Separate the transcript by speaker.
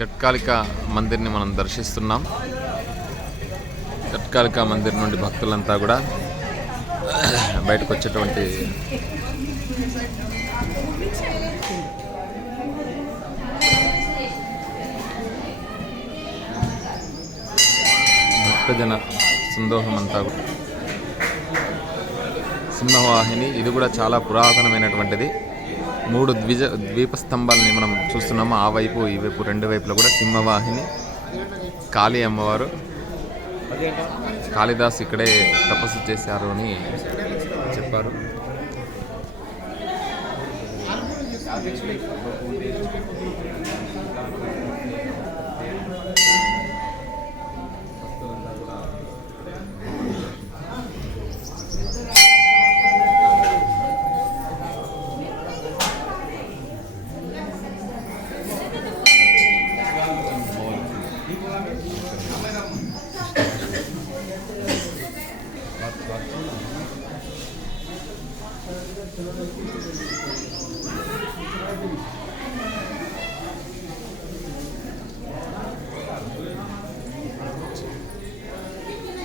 Speaker 1: గట్కాలిక మందిర్ని మనం దర్శిస్తున్నాం. గట్కాలిక మందిర్ నుండి భక్తులంతా కూడా బయటకు వచ్చేటువంటి భక్తజన సందోహం అంతా కూడా. సింహవాహిని ఇది కూడా చాలా పురాతనమైనటువంటిది. మూడు ద్విజ ద్వీప స్తంభాలని మనం చూస్తున్నాము? ఆ వైపు ఈ వైపు రెండు వైపులో కూడా సింహవాహిని కాళీ అమ్మవారు. కాళిదాస్ ఇక్కడే తపస్సు చేశారు అని చెప్పారు. Bak bak.